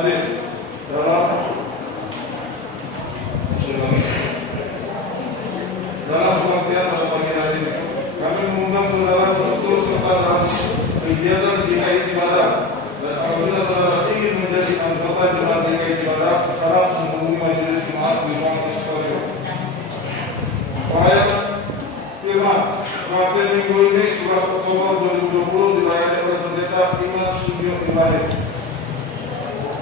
hadir dalam pengertian pada pagi hari ini. Kami mengundang saudara untuk turut serta dalam kegiatan GKI Cibadak, dan apabila saudara ingin menjadi anggota jemaat GKI Cibadak, harap menghubungi majelis jemaat di ruang studio. Proyek firman Kemarin minggu ini 11 Oktober 2020 dilayani oleh Pendeta Iman Sugio Ibrahim.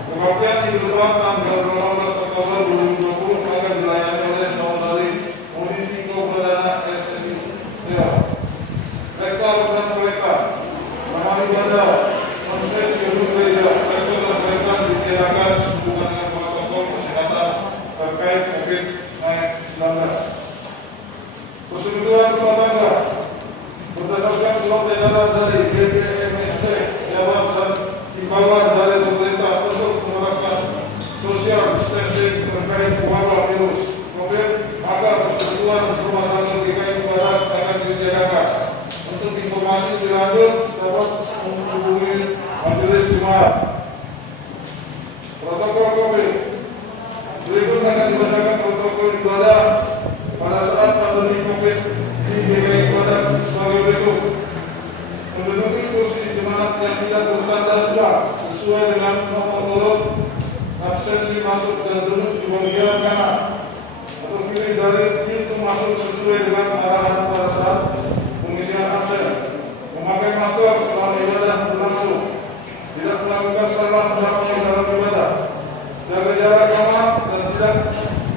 Kebaktian di Gedung tanggal 18 Oktober 2020 akan dilayani oleh saudari Monitiko Perdana SSI Rektor dan mereka Ramai Ibadah Konsep Gedung Gereja Rektor dan mereka ditiadakan sehubungan dengan protokol kesehatan terkait COVID-19. Persetujuan rumah tangga berdasarkan surat edaran dari BPMST Jawa dan imbauan dari pemerintah untuk menerapkan social distancing terkait wabah virus COVID, maka persetujuan rumah tangga GKI Cibadak akan ditiadakan. Untuk informasi lebih lanjut dapat menghubungi majelis jemaat. Protokol COVID berikut akan dibacakan protokol ibadah pada saat pandemi COVID di GKI Cibadak sebagai berikut. Menduduki kursi jemaat yang tidak bertanda sedang sesuai dengan nomor urut absensi masuk dan duduk di bagian kanan atau kiri dari pintu masuk sesuai dengan arahan pada saat pengisian absen. Memakai masker selama ibadah berlangsung. Tidak melakukan salah melakukan dalam ibadah. Jaga jarak aman dan tidak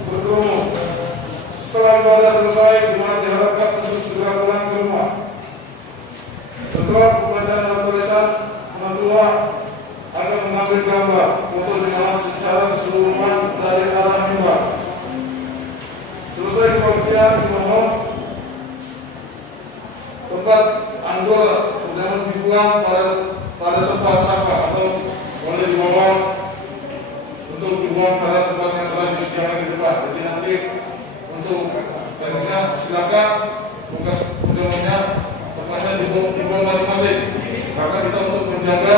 berkerumun. Setelah ibadah selesai, jemaat diharapkan untuk segera pulang ke rumah. Setelah pembacaan dan tulisan, mentua akan mengambil gambar foto jemaat secara keseluruhan dari arah mimbar. Selesai kebaktian, dimohon tempat anggota jangan dibuang pada tempat sampah atau boleh dibawa untuk dibuang pada tempat yang telah disediakan di depan. Jadi nanti untuk teknisnya silakan buka semuanya tempatnya dibuang masing-masing karena kita untuk menjaga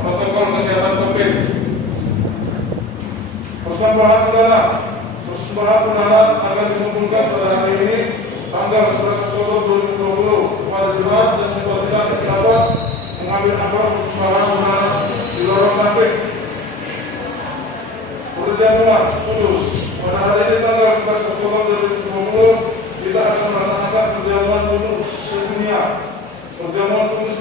protokol kesehatan COVID. Persembahan undangan akan dikumpulkan pada hari ini tanggal 11 Oktober 2020 kepada jemaat dan simpatisan yang dapat mengambil amplop persembahan undangan di lorong samping. Perjamuan kudus pada hari ini tanggal 11 Oktober 2020 kita akan melaksanakan perjamuan kudus sedunia. Perjamuan kudus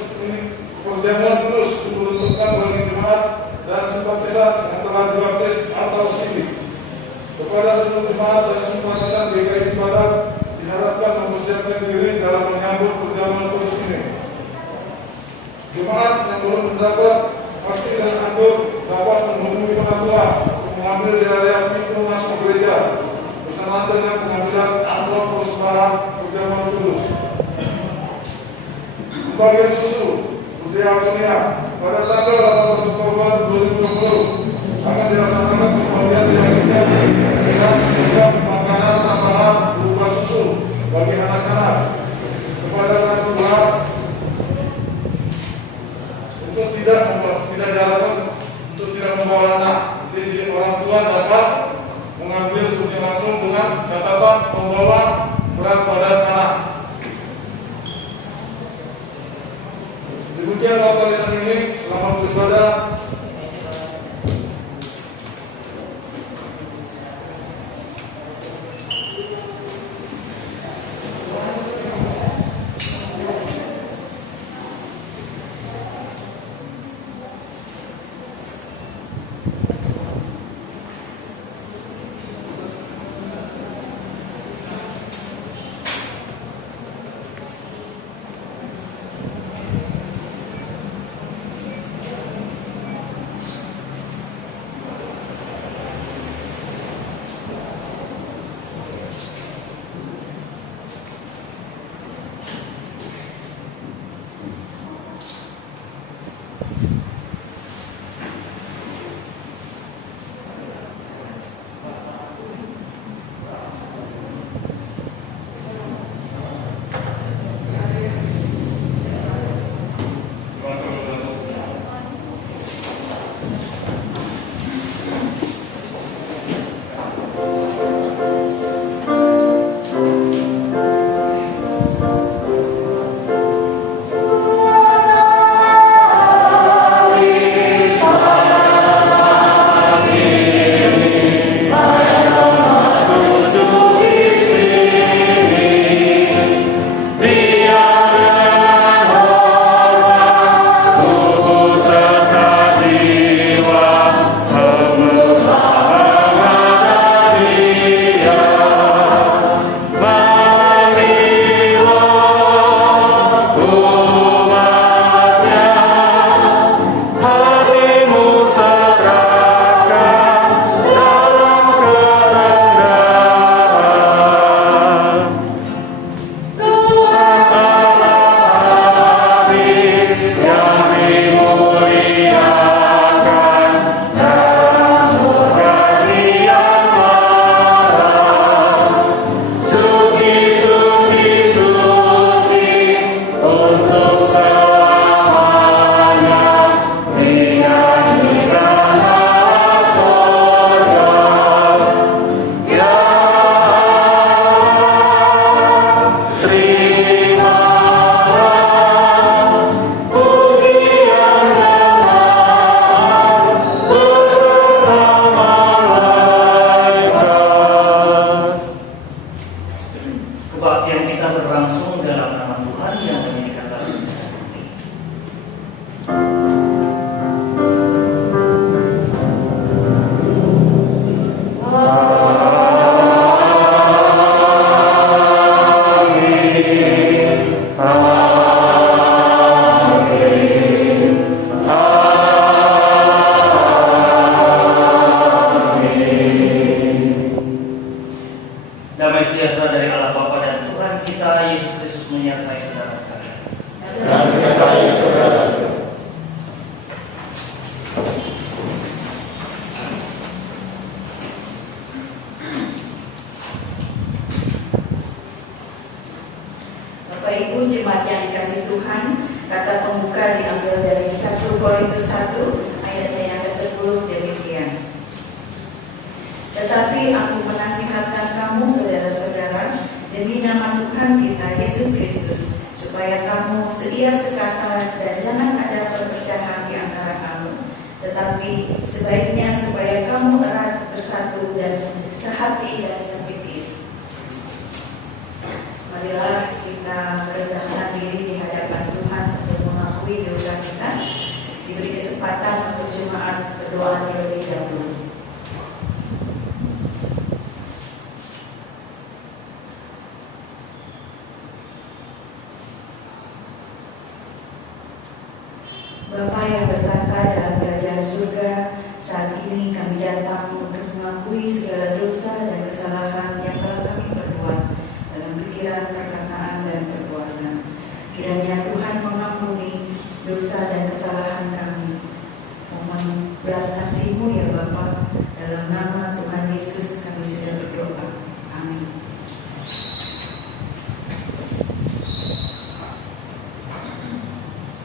diperuntukkan bagi jemaat dan simpatisan yang telah dibaptis atau sini. Kepada seluruh jemaat dan simpatisan GKI Cibadak diharapkan mempersiapkan diri dalam menyambut perjamuan kudus ini. Jemaat yang belum mendapat pasti dan anggur dapat menghubungi pengatua mengambil di area pintu masuk gereja bersama dengan pengambilan amplop persembahan perjamuan kudus. Pembagian susu Diakonia pada tanggal 18 Oktober 2020 akan dilaksanakan pembagian diakonia dengan juga makanan tambahan berupa susu bagi anak-anak. Kepada orang tua untuk tidak diharapkan untuk tidak membawa anak. Jadi orang tua dapat mengambil susunya langsung dengan catatan membawa berat badan anak. Demikian tulisan ini. Selamat beribadah. Kata pembuka diambil dari 1 Korintus 1 ayatnya yang ke-10 demikian. Tetapi aku menasihatkan kamu saudara-saudara demi nama Tuhan kita Yesus Kristus, supaya kamu sedia sekata dan jangan ada perpecahan di antara kamu, tetapi sebaiknya supaya kamu erat bersatu dan sehati dan sepikir. Marilah kita merendahkan diri di hadapan Tuhan untuk mengakui dosa kita. Diberi kesempatan untuk jemaat berdoa terlebih dahulu. Bapa yang bertata dalam kerajaan surga, saat ini kami datang untuk mengakui segala dosa dan kesalahan yang telah kami perbuat dalam pikiran, perkataan, dan perbuatan. Kiranya Tuhan mengampuni dosa dan kesalahan kami. Mohon belas kasih-Mu ya Bapa, dalam nama Tuhan Yesus kami sudah berdoa. Amin.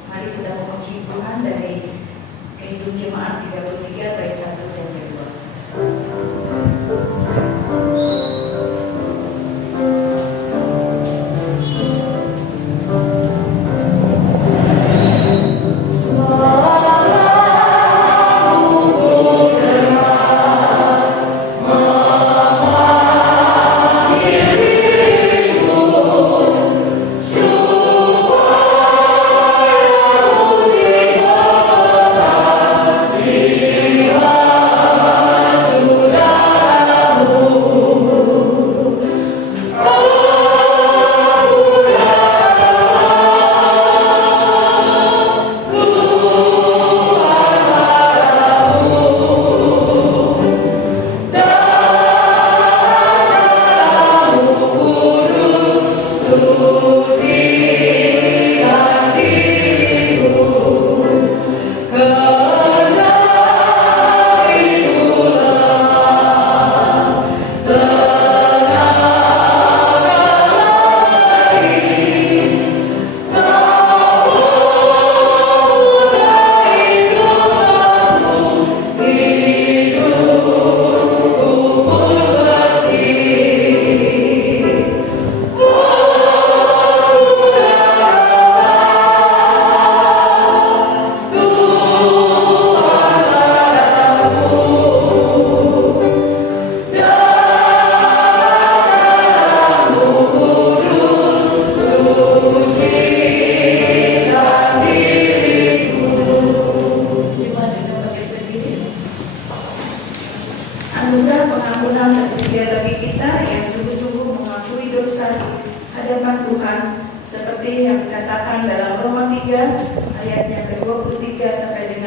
Mari kita memuji Tuhan dari Kehidupan Jemaat 33 bait 1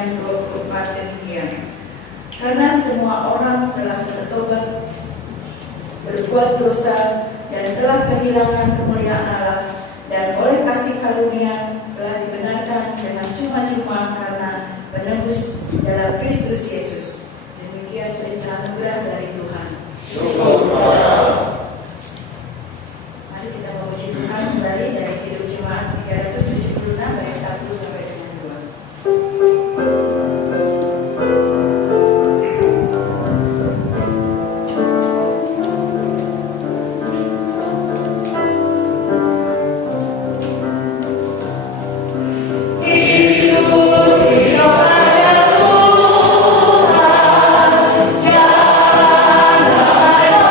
dan 24 demikian. Karena semua orang telah bertobat, berbuat dosa, dan telah kehilangan kemuliaan Allah, dan oleh kasih karunia telah dibenarkan dengan cuma-cuma karena penebus dalam Kristus Yesus. Demikian perintah anugerah dari Tuhan. Mari kita memuji Tuhan kembali dari Hidup Jemaat 376 ayat 1 sampai dengan 2. Jangan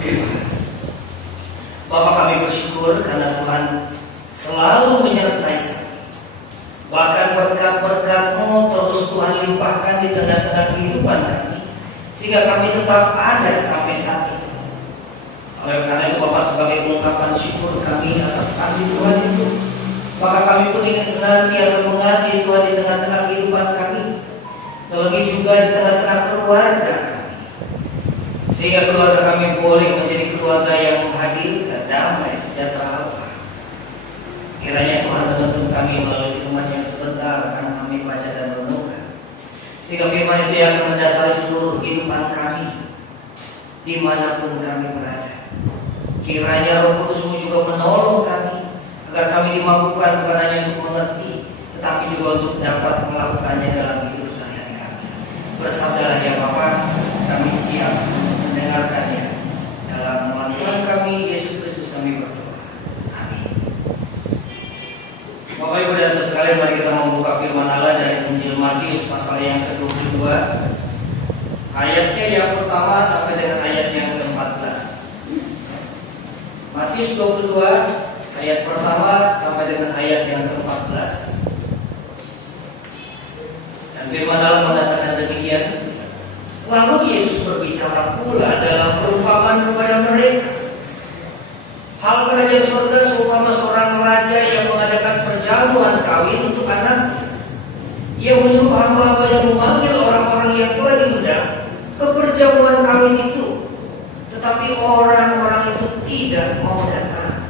firman. Bapa, kami bersyukur karena Tuhan selalu menyertai kami. Bahkan berkat-berkat-Mu terus Tuhan limpahkan di tengah-tengah kehidupan kami, sehingga kami tetap ada sampai saat ini. Oleh karena itu Bapak, sebagai ungkapan syukur kami atas kasih Tuhan itu, maka kami pun ingin senantiasa mengasihi Tuhan di tengah-tengah kehidupan kami, terlebih juga di tengah-tengah keluarga kami, sehingga keluarga kami boleh menjadi keluarga yang menghadirkan damai sejahtera Allah. Kiranya Tuhan menuntun kami melalui firman yang sebentar akan kami baca dan renungkan, sehingga firman itu yang akan mendasari seluruh kehidupan kami dimanapun kami berada. Kiranya Roh Kudus-Mu juga menolong kami agar kami dimampukan bukan hanya untuk mengerti, tetapi juga untuk dapat melakukannya dalam hidup sehari-hari kami. Bersabdalah ya Bapa, kami siap mendengarkannya. Dalam nama Tuhan kami Yesus Kristus kami berdoa. Amin. Bapak Ibu dan Saudara sekalian, mari kita membuka firman Allah dari Injil Matius pasal yang ke-22, ayatnya yang pertama sampai dengan ayat yang ke-14. Matius 22 ayat pertama sampai dengan ayat yang ke-14. Dan firman Allah mengatakan demikian. Lalu Yesus berbicara pula dalam perumpamaan kepada mereka. Hal kerajaan surga seumpama seorang raja yang mengadakan perjamuan kawin untuk anaknya. Ia menyuruh hamba-hambanya memanggil orang-orang yang telah diundang ke perjamuan kawin itu, tetapi orang-orang itu tidak mau datang.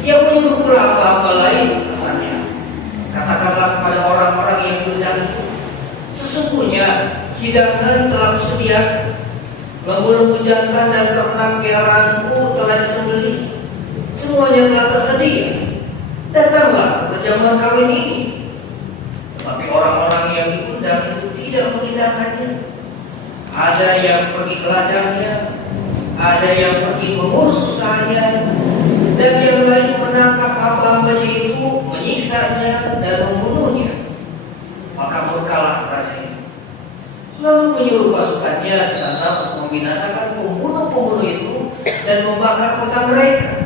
Ia menyuruh pula hamba-hamba lain, pesannya, katakanlah kepada orang-orang yang diundang itu, sesungguhnya hidangan telah kusediakan, lembu-lembu jantan dan ternak peliharaanku telah disembelih, semuanya telah tersedia. Datanglah ke perjamuan kawin ini. Tetapi orang-orang yang diundang itu tidak mengindahkannya. Ada yang pergi ke ladangnya, ada yang pergi mengurus usahanya, dan yang lain menangkap hamba-hambanya itu, menyiksanya dan membunuhnya. Maka murkalah raja itu, lalu menyuruh pasukannya ke sana untuk membinasakan pembunuh-pembunuh itu dan membakar kota mereka.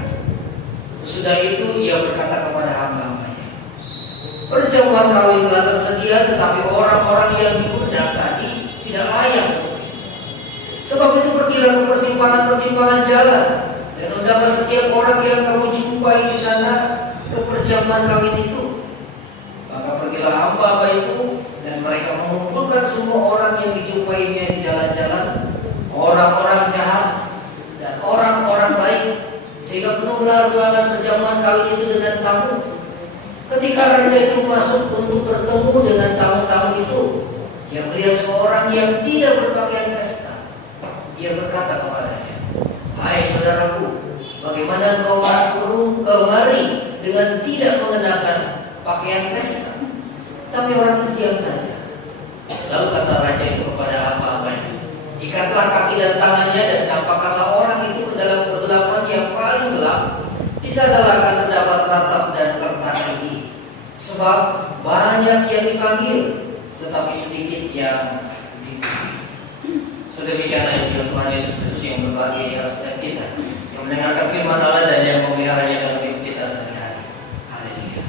Sesudah itu ia berkata kepada hamba-hambanya, perjamuan kawin telah tersedia, tetapi orang-orang yang diundang tadi tidak layak. Sebab itu pergilah ke persimpangan-persimpangan jalan dan undanglah setiap orang yang kamu jumpai di sana ke perjamuan kawin itu. Maka pergilah hamba-hamba itu, dan mereka mengumpulkan semua orang yang dijumpainya di jalan-jalan, orang-orang jahat dan orang-orang baik, sehingga penuhlah ruangan perjamuan kawin itu dengan tamu. Ketika raja itu masuk untuk bertemu dengan tamu-tamu itu, dia melihat seorang yang tidak berpakaian pesta. Dia berkata kepadanya, hai saudaraku, bagaimana engkau kemari dengan tidak mengenakan pakaian pesta? Tapi orang itu diam saja. Lalu kata raja itu kepada hamba-hambanya, ikatlah kaki dan tangannya dan campakkanlah orang itu ke dalam kegelapan yang paling gelap. Di sanalah akan terdapat ratap dan kertas gigi. Sebab banyak yang dipanggil, tetapi sedikit yang dipilih. Sedemikianlah Injil Tuhan Yesus Kristus yang berbahagia di atas setiap kita, yang mendengarkan firman Allah dan yang memeliharanya dalam hidup kita sehari-hari. Haleluya.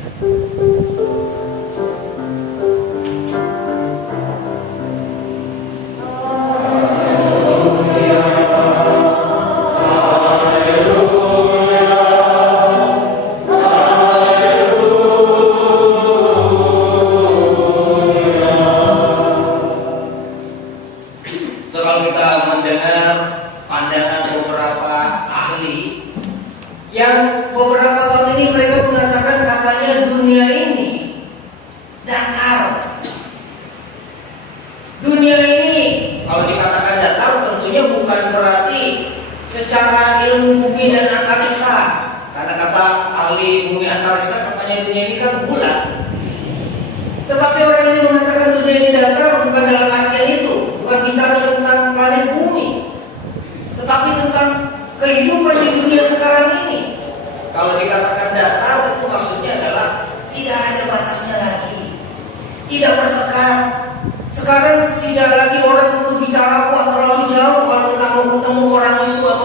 Kalau kita mendengar pandangan beberapa ahli, yang beberapa tahun ini mereka mengatakan katanya dunia ini datar. Dunia ini kalau dikatakan datar tentunya bukan berarti secara ilmu bumi dan antariksa, karena kata ahli bumi antariksa katanya dunia ini kan bulat. Tetapi orang ini mengatakan dunia ini datar bukan dalam artian itu, bukan bicara tentang planet bumi, tetapi tentang kehidupan di dunia sekarang ini. Kalau dikatakan datar itu maksudnya adalah tidak ada batasnya lagi, tidak bersekat. Sekarang tidak lagi orang perlu bicara wah terlalu jauh kalau kamu ketemu orang itu atau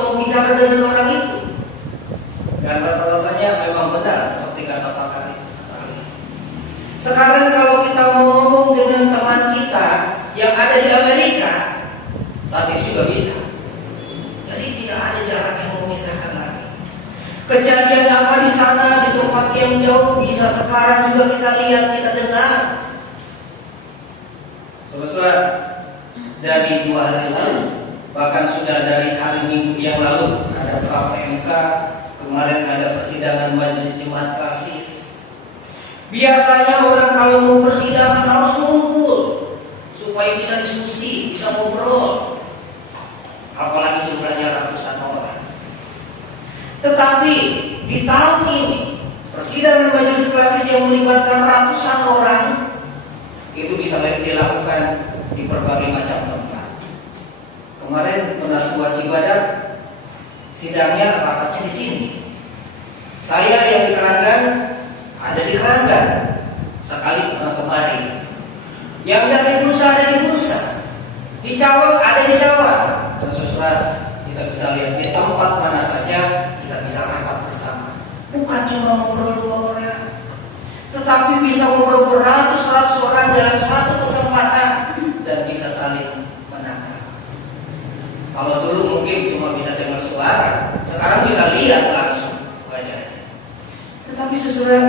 Kejadian apa di sana di tempat yang jauh bisa sekarang juga kita lihat, kita dengar. Saudara, dari 2 hari lalu, bahkan sudah dari hari Minggu yang lalu, ada beberapa MK, kemarin ada persidangan majelis Jumat Klasis. Biasanya orang kalau mau persidangan harus ngumpul supaya bisa diskusi, bisa ngobrol. Apalagi jumlahnya ratusan orang. Tetapi di tahun ini persidangan majelis klasis yang melibatkan ratusan orang itu bisa dilakukan di berbagai macam tempat. Kemarin Penasihat Cibadak sidangnya rapatnya di sini. Saya yang di Keranggan ada di Keranggan. Sekali pernah kemari. Yang dari Bursa ada di Bursa. Di Cawang ada di Cawang. Dan saudara, kita bisa lihat di tempat mana saja kita bisa rapat bersama. Bukan cuma ngobrol 2 orang, tetapi bisa ngobrol beratus-ratus orang dalam satu kesempatan dan bisa saling menangkap. Kalau dulu mungkin cuma bisa dengar suara, sekarang bisa lihat langsung wajahnya. Tetapi saudara,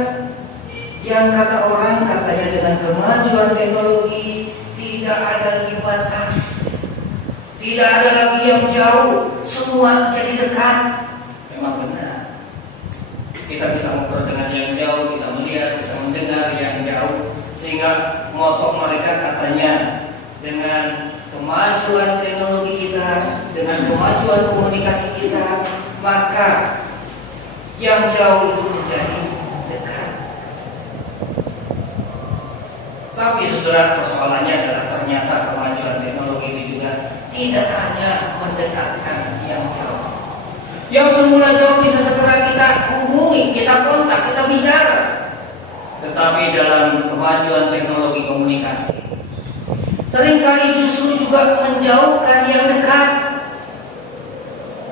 yang kata orang katanya dengan kemajuan teknologi tidak ada lagi batas. Tidak ada lagi yang jauh, semua jadi dekat. Memang benar. Kita bisa ngobrol dengan yang jauh, bisa melihat, bisa mendengar yang jauh. Sehingga moto mereka katanya dengan kemajuan teknologi kita, dengan kemajuan komunikasi kita, maka yang jauh itu menjadi dekat. Tapi saudara, persoalannya adalah ternyata kemajuan teknologi itu juga tidak hanya mendekatkan yang jauh. Yang semula jauh bisa segera kita hubungi, kita kontak, kita bicara. Tetapi dalam kemajuan teknologi komunikasi, seringkali justru juga menjauhkan yang dekat.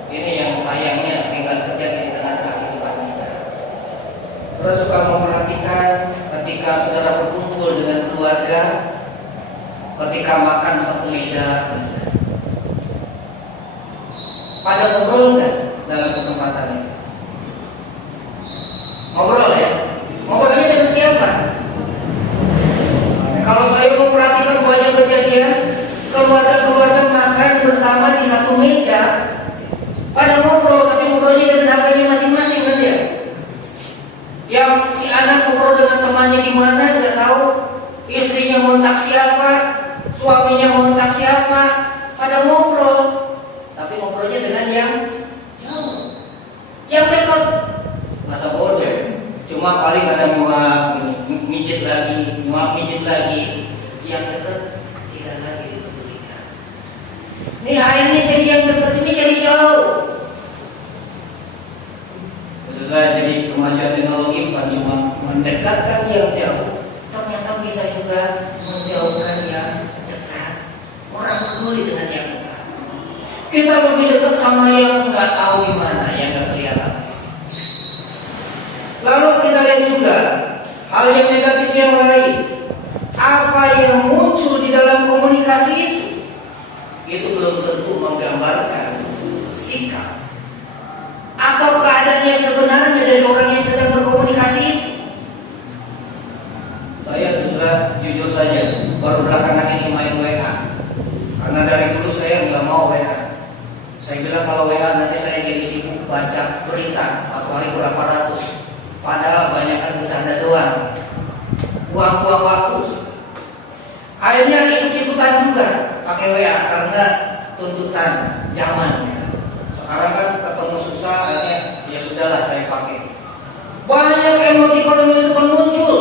Ini yang sayangnya seringkali terjadi di tengah-tengah kehidupan kita. Saudara suka memperhatikan ketika saudara berkumpul dengan keluarga, ketika makan satu meja misalnya. Pada ngobrol nggak dalam kesempatan itu? Ngobrol ya? Ngobrolnya dengan siapa? Kalau saya memperhatikan banyak kejadian keluarga-keluarga makan bersama di satu meja, pada ngobrol tapi ngobrolnya dengan HP-nya masing-masing kan ya? Yang si anak ngobrol dengan temannya di mana nggak tahu, istrinya ngontak siapa, suaminya ngontak siapa, pada ngobrol. Tapi ngobrolnya dengan yang jauh, yang dekat. Masa bodoh, cuma paling ada mijit lagi, mijit lagi. Yang dekat tidak lagi dipedulikan. Ini akhirnya jadi yang dekat ini jadi jauh. Sesuai jadi kemajuan teknologi bukan cuma mendekatkan yang jauh, ternyata bisa juga menjauhkan yang dekat. Orang peduli dengan yang dekat. Kita lebih dekat sama yang nggak tahu di mana, yang nggak kelihatan. Lalu kita lihat juga hal yang negatif yang lain. Apa yang muncul di dalam komunikasi itu belum tentu menggambarkan sikap atau keadaan yang sebenarnya dari orang yang sedang berkomunikasi itu. Saya jujur saja baru belakangan ini main WA, karena dari dulu saya nggak mau WA. Saya bilang kalau WA nanti saya jadi sibuk baca berita, satu hari berapa ratus. Padahal banyak kan bercanda doang, buang-buang waktu. Akhirnya ikut-ikutan juga pakai WA karena tuntutan zaman. Sekarang kan ketemu susah, akhirnya ya sudahlah saya pakai. Banyak emoticon itu kan muncul,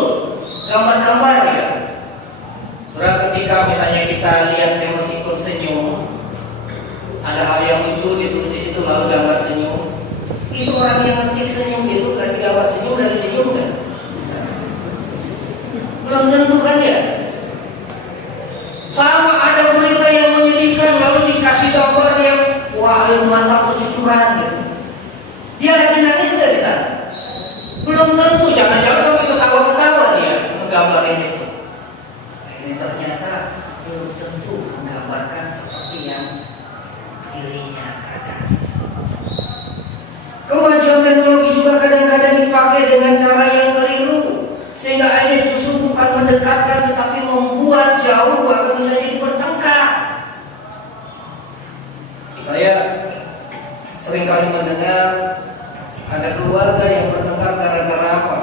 gambar-gambar ya. Saudara, ketika misalnya kita lihat emoticon senyum, ada hal yang muncul ditulis di situ lalu gambar senyum. Itu orang yang ngetik senyum itu kasih gambar senyum dari senyum kan? Belum tentu kan ya? Sama ada berita yang menyedihkan lalu dikasih gambar yang wah air mata bercucuran gitu. Dia lagi nangis nggak bisa? Belum tentu, jangan-jangan sampai ketawa-ketawa dia menggambarin itu. Ini ternyata belum tentu menggambarkan seperti yang dirinya katakan. Kemajuan teknologi juga juga kadang-kadang dipakai dengan cara yang keliru, sehingga akhirnya justru bukan mendekatkan tetapi membuat jauh, bahkan bisa jadi bertengkar. Saya seringkali mendengar ada keluarga yang bertengkar gara-gara apa?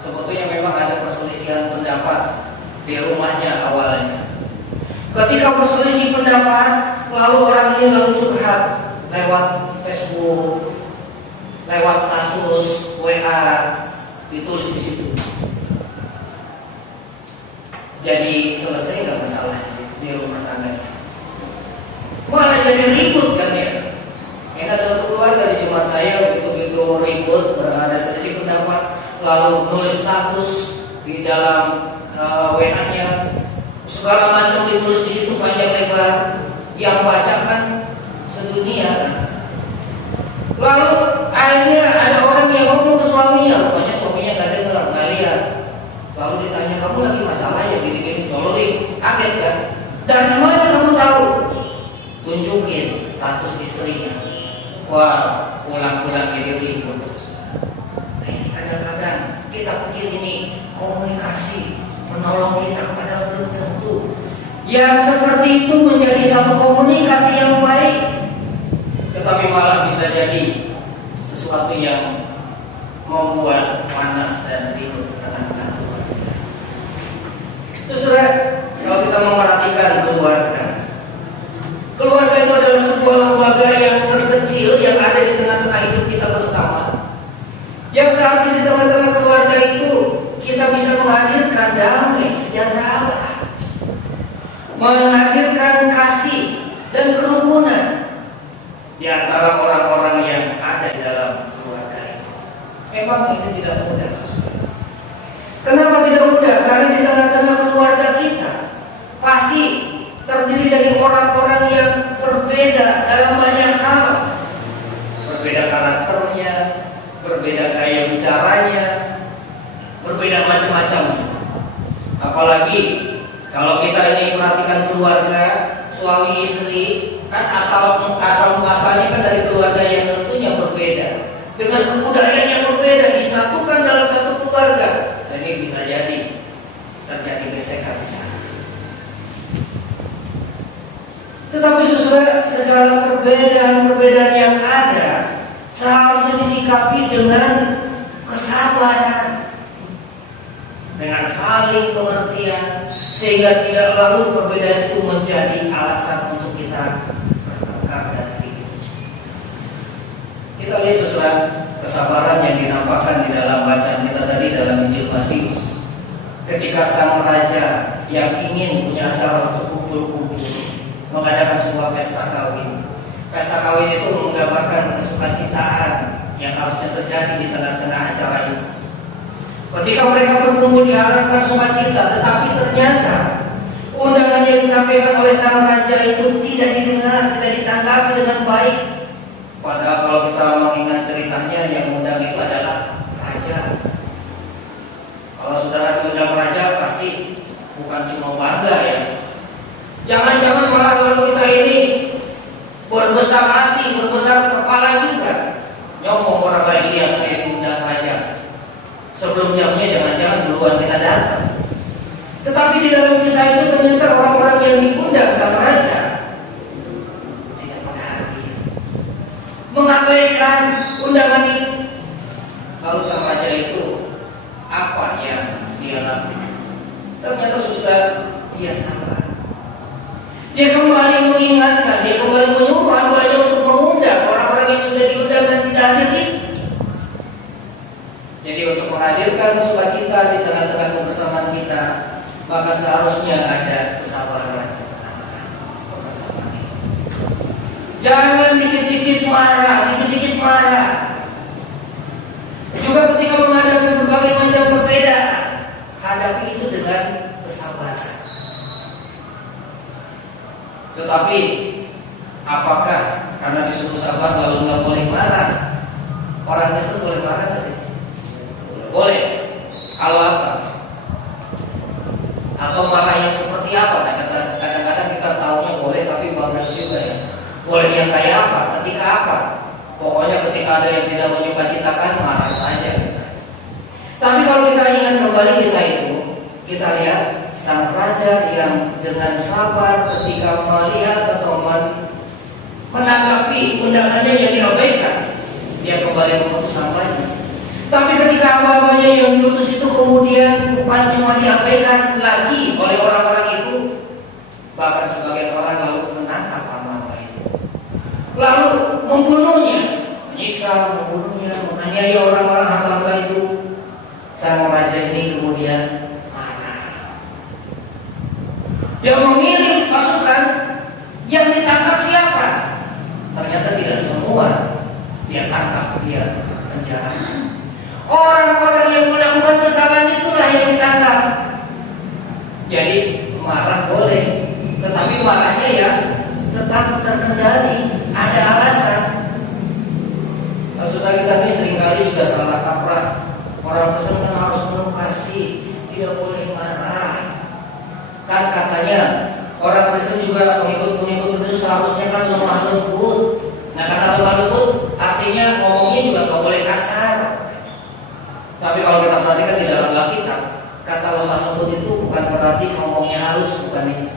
Sebetulnya memang ada perselisihan pendapat di rumahnya awalnya. Ketika perselisih pendapat, lalu orang ini lalu curhat lewat Facebook, lewat status WA, ditulis di situ. Jadi selesai nggak masalah di rumah tangganya. Malah jadi ribut kan ya. Ini ada satu keluarga di jemaat saya begitu ribut, ada selisih pendapat, lalu nulis status di dalam WA-nya, segala macam ditulis di situ panjang lebar, yang baca kan sedunia. Lalu akhirnya ada orang yang ngomong ke suaminya, rupanya suaminya nggak dengar, nggak lihat. Lalu ditanya, kamu lagi masalah ya gini-gini, nolong, kaget kan? Dari mana kamu tahu? Tunjukin status istrinya. Wah, pulang-pulang jadi ribut. Nah, ini kadang-kadang kita pikir ini komunikasi, menolong kita kepada belum tentu. Yang seperti itu menjadi satu komunikasi yang baik, tetapi malah bisa jadi sesuatu yang membuat panas dan ribut tengah-tengah keluarga. Saudara, kalau kita memperhatikan keluarga itu adalah sebuah lembaga yang terkecil yang ada di tengah-tengah hidup kita bersama. Yang seharusnya di tengah-tengah keluarga itu kita bisa menghadirkan damai, sejahtera, menghadirkan kasih dan kerukunan di antara orang-orang yang ada di dalam keluarga itu. Memang itu tidak mudah. Kenapa tidak mudah? Karena di tengah-tengah keluarga kita pasti terdiri dari orang-orang yang berbeda dalam banyak hal. Berbeda karakternya, berbeda gaya bicaranya, berbeda macam-macam. Apalagi kalau kita ini perhatikan keluarga, suami istri, kan asal-muasalnya kan dari keluarga yang tentunya berbeda, dengan kebudayaan yang berbeda, disatukan dalam satu keluarga. Jadi bisa jadi terjadi gesekan di sana. Tetapi sesuai segala perbedaan yang ada seharusnya disikapi dengan kesabaran, dengan saling pengertian, sehingga tidak lalu perbedaan itu menjadi alasan untuk kita bertengkar dan ribut. Kita lihat sesuai kesabaran yang dinampakkan di dalam bacaan kita tadi dalam Injil Matius. Ketika sang raja yang ingin punya acara untuk kumpul-kumpul, mengadakan sebuah pesta kawin. Pesta kawin itu menggambarkan kesukacitaan yang harusnya terjadi di tengah-tengah acara itu. Ketika mereka berkumpul diharapkan sukacita, tetapi ternyata undangan yang disampaikan oleh sang raja itu tidak didengar, tidak ditanggapi dengan baik. Padahal kalau kita mengingat ceritanya, yang undang itu adalah raja. Kalau saudara diundang raja pasti bukan cuma bangga ya. Jangan-jangan malah kalau kita ini berbesar hati, berbesar kepala juga, nyomong orang lain, yang saya diundang raja. Sebelum jamnya jangan-jangan duluan kita datang. Tetapi di dalam kisah itu ternyata orang-orang yang diundang sang raja tidak pada hadir, mengabaikan undangan itu. Lalu sang raja itu apa yang dia lakukan? Ternyata sudah dia sabar. Dia kembali mengingatkan, dia kembali menyuruh hambanya untuk mengundang orang-orang yang sudah diundang dan tidak hadir itu. Jadi untuk menghadirkan sukacita di tengah-tengah kebersamaan kita, maka seharusnya ada kesabaran. Jangan dikit-dikit marah, dikit-dikit marah. Juga ketika menghadapi berbagai macam perbedaan, hadapi itu dengan kesabaran. Tetapi apakah karena disuruh sabar lalu nggak boleh marah? Orang Kristen boleh marah nggak sih? Boleh. Kalau apa? Atau marah yang seperti apa? Kadang-kadang kita tahunya boleh, tapi bagus juga ya. Boleh yang kayak apa? Ketika apa? Pokoknya ketika ada yang tidak menyuka citakan, marah saja. Tapi kalau kita ingat kembali kisah itu, kita lihat sang raja yang dengan sabar ketika melihat atau menanggapi undangannya yang diabaikan, dia kembali mengutus hambanya. Tapi ketika hamba-hambanya yang diutus itu kemudian bukan cuma diabaikan lagi oleh orang-orang itu, bahkan sebagian orang lalu menangkap hamba itu, lalu membunuhnya, menyiksa, membunuhnya, menganiaya orang-orang hamba itu. Sang raja ini kemudian marah. Dia mengirim pasukan, yang ditangkap siapa? Ternyata tidak semua dia tangkap, dia penjara. Orang-orang yang melakukan kesalahan itulah yang ditangkap. Jadi marah boleh, tetapi marahnya ya tetap terkendali, ada alasan. Saudara kita ini seringkali juga salah kaprah. Orang Kristen kan harus penuh kasih, tidak boleh marah. Kan katanya orang Kristen juga pengikut-pengikut itu seharusnya kan lemah lembut. Nah, kata lemah lembut artinya ngomongnya juga nggak boleh kasar. Tapi kalau kita perhatikan di dalam Alkitab, kata lemah lembut itu bukan berarti ngomongnya halus, bukan itu.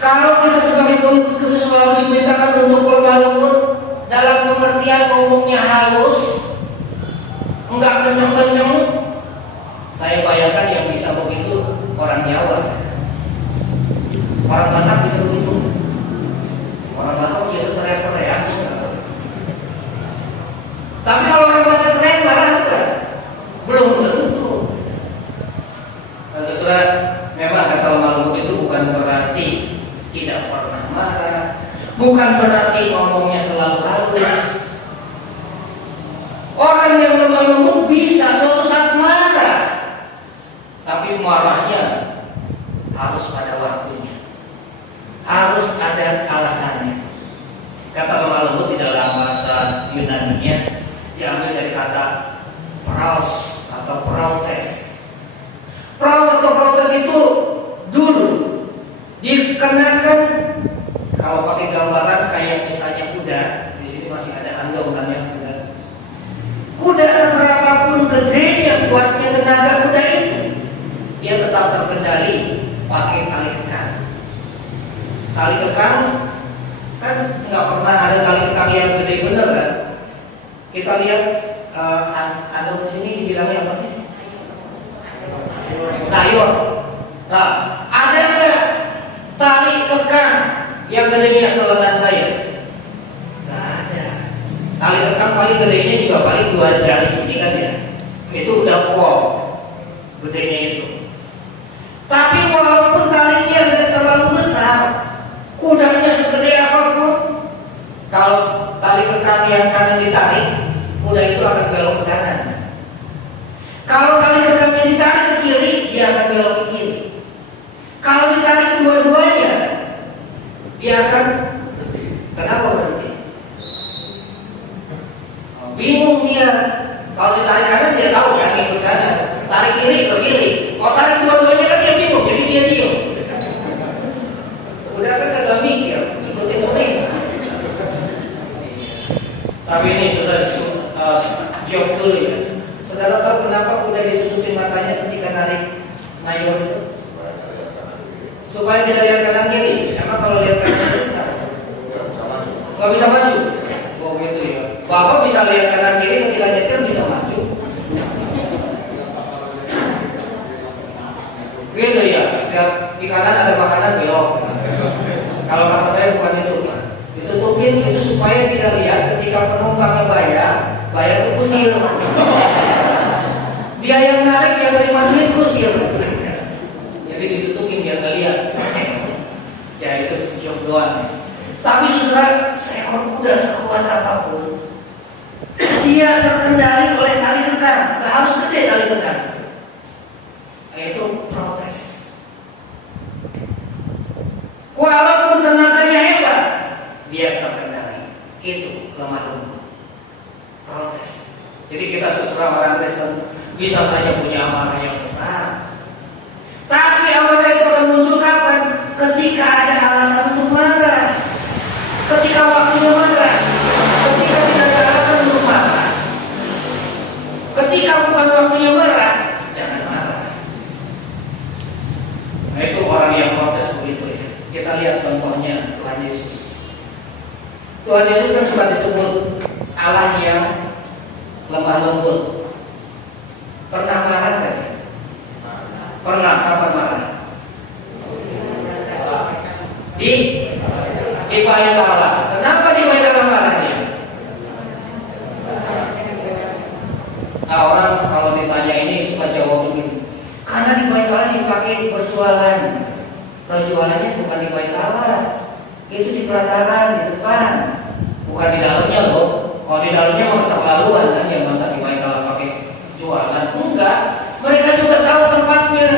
Kalau kita sebagai pengikut Kristus selalu diberitakan untuk lemah lembut dalam pengertian ngomongnya halus, enggak kenceng-kenceng, saya bayangkan yang bisa begitu orang Jawa. Orang Batak bisa begitu. Orang Batak biasa teriak-teriak. Tapi kalau orang Batak teriak marah enggak? Belum tentu. Nah, sesuai memang kata lemah lembut itu bukan berarti tidak pernah marah, bukan berarti ngomongnya selalu halus. Orang yang lemah lembut bisa suatu saat marah, tapi marahnya harus pada waktunya, harus ada alasannya. Kata lemah lembut di dalam bahasa Yunani-nya diambil dari kata praus atau protes. Praus atau protes itu dulu dikenakan, kalau pakai gambaran kayak misalnya kuda, di sini masih ada andongannya kuda. Kuda seberapapun gedenya, kuatnya tenaga kuda itu, dia tetap terkendali pakai tali kekang. Tali kekang kan nggak pernah ada tali kekang yang gede bener kan? Kita lihat andong sini dibilangnya apa sih? Tayor. Nah, ada nggak tali kekang yang gedenya selengan saya? Nggak ada. Tali kekang paling gedenya juga paling 2 jari ini kan ya. Itu udah pol gedenya itu. Tapi walaupun talinya nggak terlalu besar, kudanya segede apapun, kalau tali kekang yang kanan ditarik, kuda itu akan belok ke kanan. Kalau tali kekangnya ditarik ke kiri, dia akan belok ke kiri. Kalau ditarik dua-duanya, dia akan kenapa berhenti? Bingung dia. Kalau ditarik kanan dia tahu ya ikut kanan, tarik kiri ke kiri. Kalau tarik dua-duanya kan dia bingung, jadi dia diam. Udah kan kagak mikir, ikutin mereka. Tapi ini sudah jawab dulu ya. Saudara tahu kenapa kuda ditutupin matanya ketika narik mayor itu? Supaya tidak lihat kanan kiri. Emang kalau lihat kanan kiri nggak bisa maju. Oh gitu ya. Bapak bisa lihat kanan kiri ketika nyetir bisa maju. Gitu ya. Di kanan ada makanan belok. Kalau kata saya bukan itu. Ditutupin itu supaya tidak lihat ketika penumpangnya bayar itu kusir. Dia yang narik, yang terima duit kusir. Jadi ditutupin biar nggak lihat. Ya itu job doang. Tapi saudara, seekor kuda sekuat apapun, dia terkendali oleh tali kekang. Gak harus gede tali kekang. Itu protes. Walaupun tenaganya hebat, dia terkendali. Itu lemah lembut. Protes. Jadi kita seorang orang Kristen bisa saja punya amanah yang besar, tapi amanah itu akan muncul kapan? Ketika ada alasan untuk marah, ketika waktunya marah, Tuhan Yesus kan suka disebut Allah yang lemah lembut. Pernah marah kan? Pernah, kapan marah? Di bait Allah. Kenapa di bait Allah marahnya? Nah, orang kalau ditanya ini suka jawab begini. Karena di bait Allah dipakai berjualan. Perjualannya bukan di bait Allah. Itu di pelataran, di depan. Bukan di dalamnya loh. Kalau di dalamnya mau keterlaluan kan ya, masa di bait Allah pakai jualan? Enggak. Mereka juga tahu tempatnya.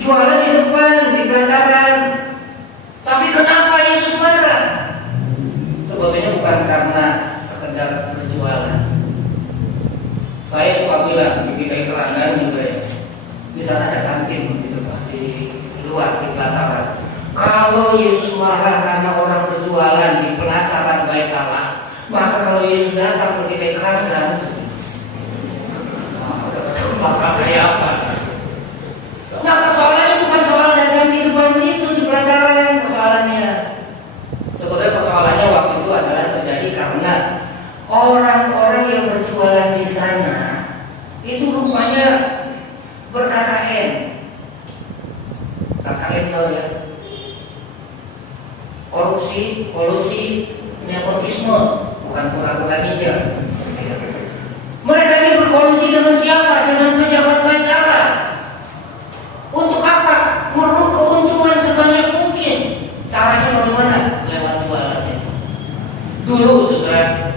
Jualan di depan, di pelataran. Tapi kenapa Yesus marah? Sebetulnya bukan karena sekedar berjualan. Saya suka bilang di bidang pelanggan juga ya. Di sana ada kantin gitu Pak, di luar di pelataran. Kalau Yesus marah karena orang berjualan di pelataran bait Allah, maka kalau Yesus datang ketika keranggan, maka kayak apa? Nah, persoalannya bukan soal dagang di depan itu di pelataran persoalannya. Sebetulnya persoalannya waktu itu adalah terjadi karena orang-orang yang berjualan di sana itu rupanya ber-KKN. KKN tahu ya? Korupsi, kolusi, nepotisme, bukan pura-pura ninja. Mereka ini berkolusi dengan siapa? Dengan pejabat bait Allah. Untuk apa? Meraup keuntungan sebanyak mungkin. Caranya bagaimana? Lewat jualannya. Dulu saudara,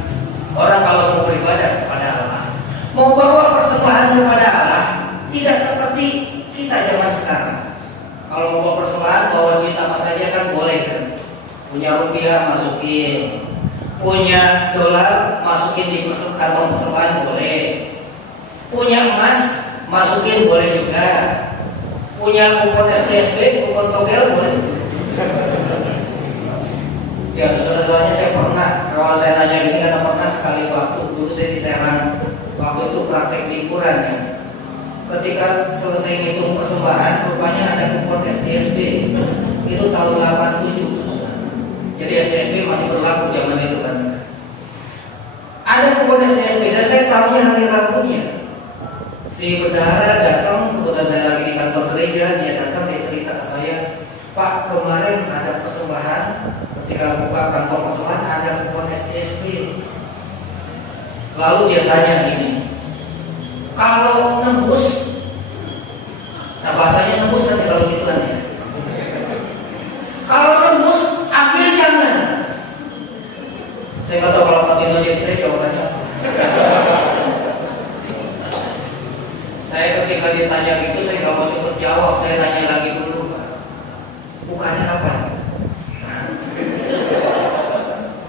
orang kalau mau beribadah kepada Allah, mau bawa persembahan kepada Allah, tidak seperti kita zaman sekarang. Kalau mau bawa persembahan, bawa duit apa saja kan boleh kan? Punya rupiah masukin, punya dolar masukin di kantong persembahan boleh, punya emas masukin boleh juga, punya kupon STSB, kupon togel boleh. Ya, saudara-saudaranya saya pernah, kalau saya nanya ini karena pernah sekali waktu dulu saya di Serang, waktu itu praktek liburan ya. Ketika selesai ngitung persembahan, rupanya ada kupon STSB. Itu tahun 87. Jadi STSB masih berlaku zaman itu kan. Ada kupon STSB dan saya tahunya hari Rabunya. Si bendahara datang, kebetulan saya lagi di kantor gereja, dia datang, dia cerita ke saya, Pak, kemarin ada persembahan, ketika buka kantong persembahan ada kupon STSB. Lalu dia tanya gini, kalau nembus, nah bahasanya nembus kan kalau gitu kan ya. Kalau nembus, ambil jangan. Saya nggak tahu kalau Pak Tino jadi saya jawabannya apa. Saya ketika ditanya gitu, saya nggak mau cepet jawab. Saya nanya lagi dulu, Pak. Bukannya apa? Nah.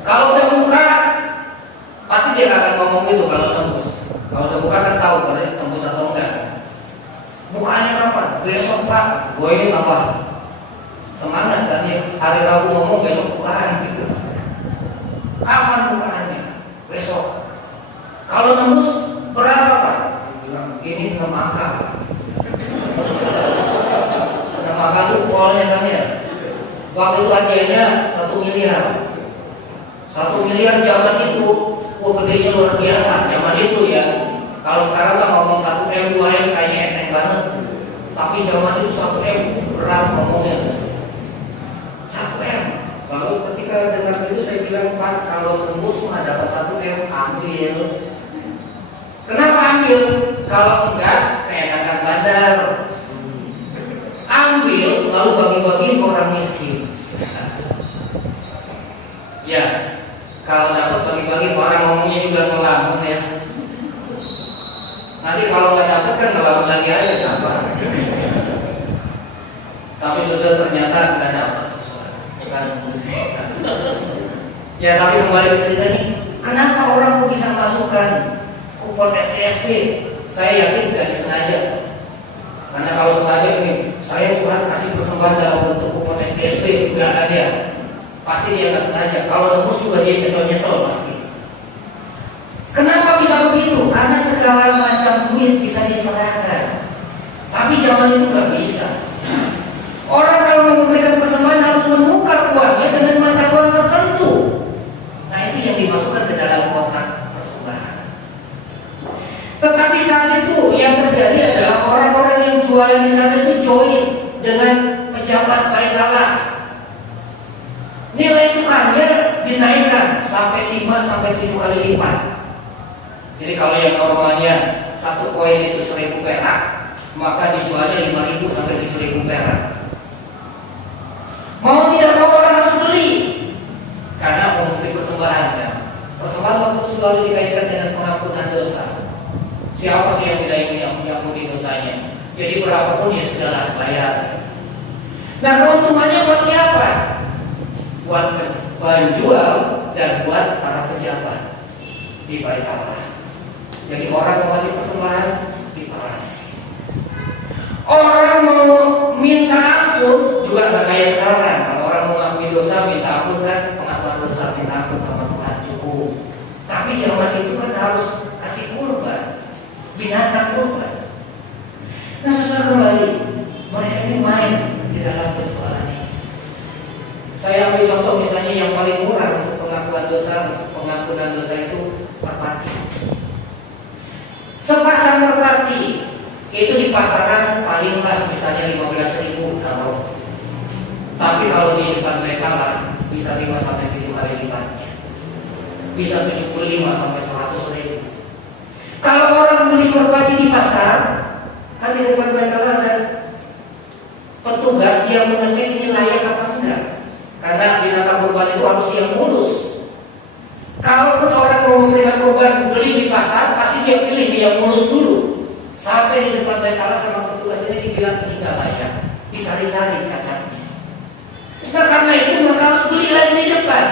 Kalau udah buka, pasti dia akan ngomong gitu kalau tembus. Kalau udah buka kan tahu kalau tembus atau enggak. Bukannya apa? Besok Pak, gue ini tambah semangat kan ya. Hari Rabu ngomong besok bukaan gitu. Kapan bukaannya? Besok. Kalau nembus berapa Pak? Ini 6 angka. 6 angka itu polnya kan ya. Waktu itu hadiahnya 1 miliar. 1 miliar zaman itu, gedenya luar biasa. Zaman itu ya. Kalau sekarang kan ngomong 1M, 2M kayaknya enteng banget. Tapi zaman itu 1M berat ngomongnya. 1M. Lalu ketika dengar itu saya bilang, Pak, kalau tembus mah dapat 1M, ambil. Kenapa ambil? Kalau enggak, keenakan bandar. Ambil, lalu bagi-bagi orang miskin. Ya, kalau dapat bagi-bagi orang ngomongnya juga ngelamun ya. Nanti kalau nggak dapat kan ngelamun lagi aja apa? Tapi sudah ternyata nggak dapat sesuatu, bukan musik. Ya, tapi kembali ke cerita ini, kenapa orang kok bisa masukkan kupon STSB? Saya yakin tidak disengaja. Karena kalau sengaja ini, saya Tuhan kasih persembahan dalam bentuk kupon STSB, nggak ada. Pasti dia nggak sengaja. Kalau nembus juga dia nyesel-nyesel pasti. Kenapa bisa begitu? Karena segala macam duit bisa diserahkan. Tapi zaman itu nggak bisa. Orang kalau memberikan persembahan harus menukar uangnya dengan mata uang tertentu. Nah itu sampai 7 kali lipat. Jadi kalau yang normalnya 1 koin itu 1.000 perak, maka dijualnya 5.000 sampai 7.000 perak. Mau tidak mau orang harus beli, karena memberi persembahan kan. Persembahan waktu itu selalu dikaitkan dengan pengampunan dosa. Siapa sih yang tidak ingin mengampuni dosanya? Jadi berapapun ya sudahlah bayar. Nah, keuntungannya buat siapa? Buat penjual dan buat para pejabat di bait Allah. Jadi orang mau kasih persembahan diperas. Orang mau minta ampun juga nggak kayak sekarang. Kalau orang mau ngampuni dosa minta ampun kan pengakuan dosa, minta ampun sama Tuhan cukup. Tapi zaman itu kan harus kasih kurban, binatang kurban. Nah, sesuai kembali, mereka ini main di dalam penjualan ini. Saya ambil contoh misalnya yang paling murah untuk pengampunan dosa itu merpati. Sepasang merpati itu di pasaran palinglah misalnya 15.000 kalau. Tapi kalau di depan mereka lah bisa 5 sampai 7 kali lipatnya. Bisa 75 sampai 100.000. Kalau orang beli merpati di pasar, kan di depan mereka lah ada petugas yang mengecek ini layak apa enggak. Karena binatang kurban itu harus yang mulus. Kalaupun orang mau memberikan kurban beli di pasar, pasti dia pilih yang mulus dulu. Sampai di depan mereka lah sama petugas ini dibilang ini enggak layak, dicari-cari cacatnya. Nah, karena itu maka harus beli lagi di depan.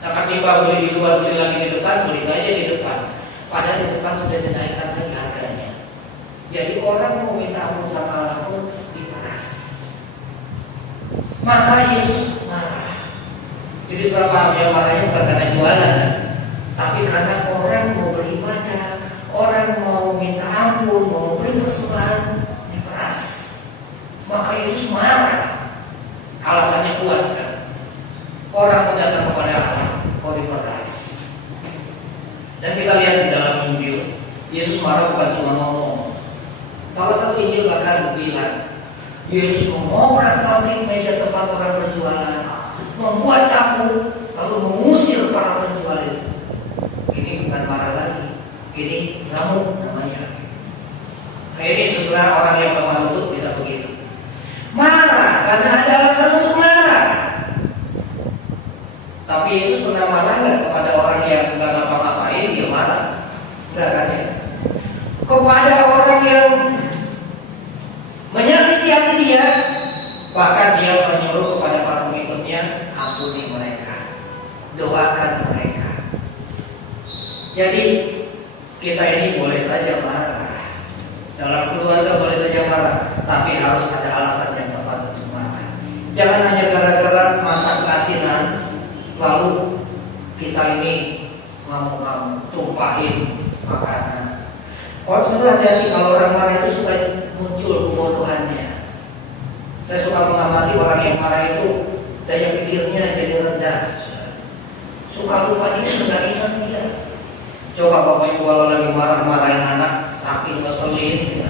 Nah, ketimbang beli di luar, beli lagi di depan, beli saja di depan. Padahal di depan sudah dinaikkan lagi harganya. Jadi orang mau minta ampun sama Allah pun diperas. Maka Yesus marah. Jadi seberapa dia marahnya bukan karena jualan, tapi karena orang mau beribadah, orang mau minta ampun, mau beri persembahan, diperas. Maka Yesus marah. Alasannya kuat kan? Orang datang kepada Allah, kok diperas. Dan kita lihat di dalam Injil, Yesus marah bukan cuma ngomong. Salah satu Injil bahkan bilang, Yesus mengobrak-abrik meja tempat orang berjualan, membuat cambuk, lalu mengusir para penjual itu. Ini bukan marah lagi, ini ngamuk namanya. Ini sesuai orang yang lemah lembut bisa begitu. Marah karena ada alasan untuk marah. Tapi Yesus pernah marah nggak kepada orang yang nggak ngapa-ngapain dia marah? Enggak kan ya? Kepada orang yang menyakiti hati dia, bahkan dia menyuruh kepada para pengikutnya, ampuni mereka, doakan mereka. Jadi kita ini boleh saja marah, dalam keluarga boleh saja marah, tapi harus ada alasan yang tepat untuk marah. Jangan hanya gara-gara masak asinan, lalu kita ini ngamuk-ngamuk, tumpahin makanan. Kalau sudah jadi kalau orang marah itu suka muncul kebodohannya. Saya suka mengamati orang yang marah itu daya pikirnya jadi rendah. Suka lupa dia sudah ingat dia. Coba bapak ibu kalau lagi marah-marahin anak, tapi ngeselin,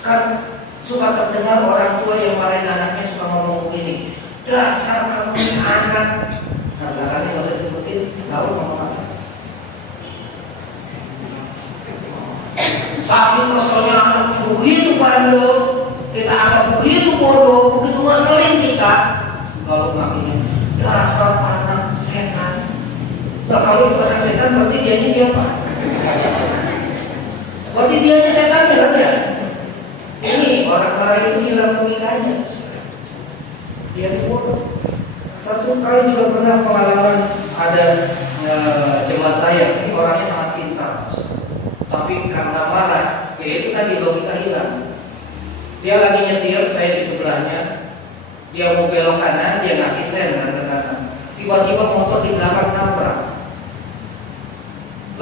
kan suka terdengar orang tua yang marahin anaknya suka ngomong begini, dasar kamu ini anak. Nah, belakangnya nggak usah sebutin, tahu ngomong apa? Saking keselnya anak itu begitu bandel, kita anggap begitu bodoh, begitu ngeselin kita, lalu ngakunya dasar anak setan. Nah, kalau itu anak setan berarti dia ini siapa? Berarti dia ini setan kan ya? Ini orang-orang itu hilang logikanya. Dia itu bodoh. Satu kali juga pernah pengalaman ada jemaat saya, ini orangnya sangat pintar. Tapi karena marah, ya itu tadi logika hilang. Dia lagi nyetir, saya di sebelahnya. Dia mau belok kanan, dia ngasih sen ke kanan. Tiba-tiba motor di belakang nabrak.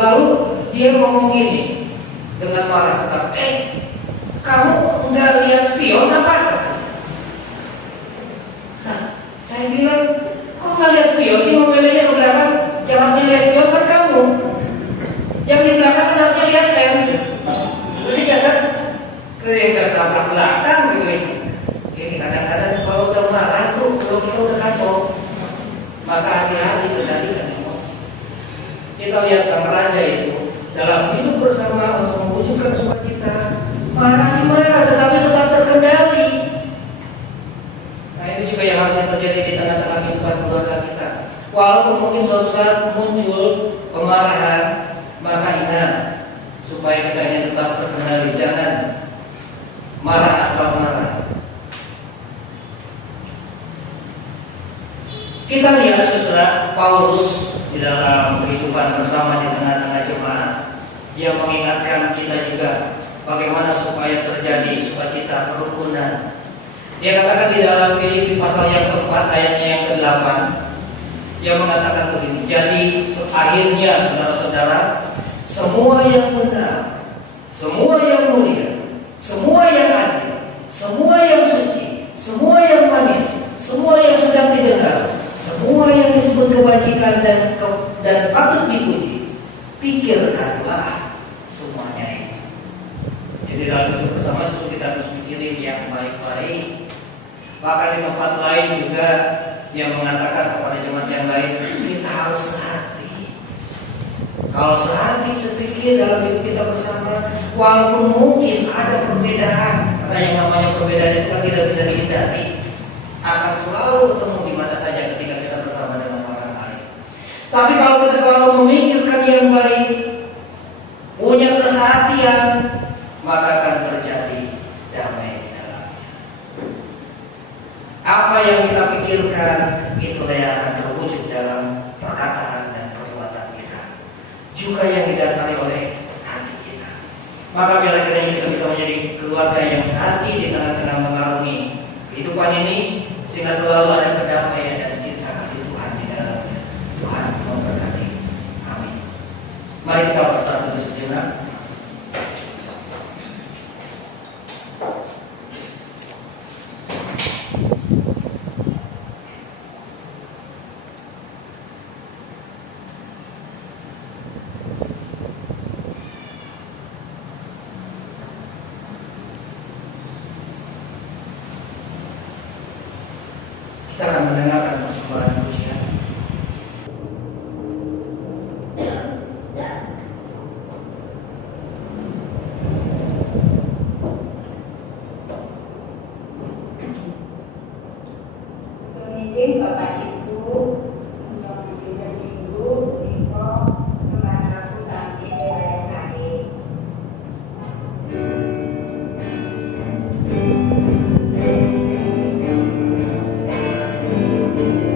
Lalu dia ngomong gini dengan marah, kamu nggak lihat spion apa? Nah, saya bilang, kok nggak lihat spion sih, mobilnya ke belakang? Jangan dilihat spion kan kamu. Yang di belakang kan harusnya lihat sen. Jadi jangan ke belakang gitu. Ini kadang-kadang kalau udah marah tuh, kalau kita udah kacau, maka hati-hati terjadi emosi. Kita lihat sang raja itu dalam hidup bersama untuk mewujudkan sukacita, marah tetapi tetap terkendali. Nah, ini juga yang harus terjadi di tengah-tengah kehidupan keluarga kita. Walaupun mungkin suatu saat muncul kemarahan, maka ingat supaya kita ini tetap terkendali, jangan marah asal marah. Kita lihat saudara Paulus di dalam kehidupan bersama di tengah-tengah jemaat. Dia mengingatkan kita juga bagaimana supaya terjadi sukacita kerukunan. Dia katakan di dalam Filipi pasal yang keempat ayatnya yang ke-8, dia mengatakan begini, jadi akhirnya saudara-saudara, semua yang benar, semua yang mulia, semua yang adil, semua yang suci, semua yang manis, semua yang sedang didengar, semua yang disebut kebajikan dan patut dipuji, pikirkanlah semuanya itu. Jadi dalam hidup bersama justru kita harus mikirin yang baik-baik. Bahkan di tempat lain juga yang mengatakan kepada jemaat yang lain, kita harus sehati. Kalau sehati sepikir dalam hidup kita bersama, walaupun mungkin ada perbedaan, karena yang namanya perbedaan itu kan tidak bisa dihindari, akan selalu ketemu di mana saja ketika kita bersama dengan orang lain. Tapi kalau kita selalu memikirkan yang baik, punya kesehatian, maka akan terjadi damai di dalamnya. Apa yang kita pikirkan, itulah yang akan terwujud dalam perkataan dan perbuatan kita, juga yang didasari oleh hati kita. Maka bila kita bisa menjadi keluarga yang sehati di tengah-tengah mengarungi kehidupan ini, sehingga selalu ada kedamaian dan cinta kasih Tuhan di dalamnya. Tuhan memberkati. Amin. Mari kita bersatu sejenak. Kita akan mendengarkan persembahan pujian. Pemimpin Bapak Ibu, untuk pimpin Ibu, Ibu, membantu sampai lain kali. Thank you.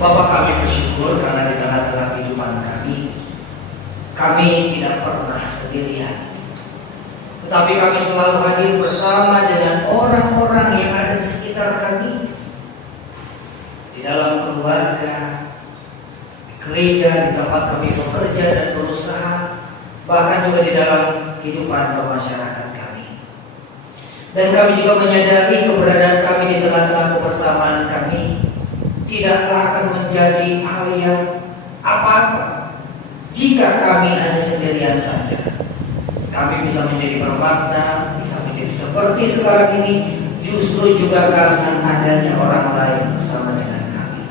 Bapa, kami bersyukur karena di tengah-tengah kehidupan kami tidak pernah sendirian. Tetapi kami selalu hadir bersama dengan orang-orang yang ada di sekitar kami, di dalam keluarga, di gereja, di tempat kami bekerja dan berusaha, bahkan juga di dalam kehidupan bermasyarakat kami. Dan kami juga menyadari keberadaan kami di tengah-tengah kebersamaan kami tidaklah akan menjadi hal yang apa-apa jika kami hanya sendirian saja. Kami bisa menjadi bermakna, bisa menjadi seperti sekarang ini, justru juga karena adanya orang lain bersama dengan kami.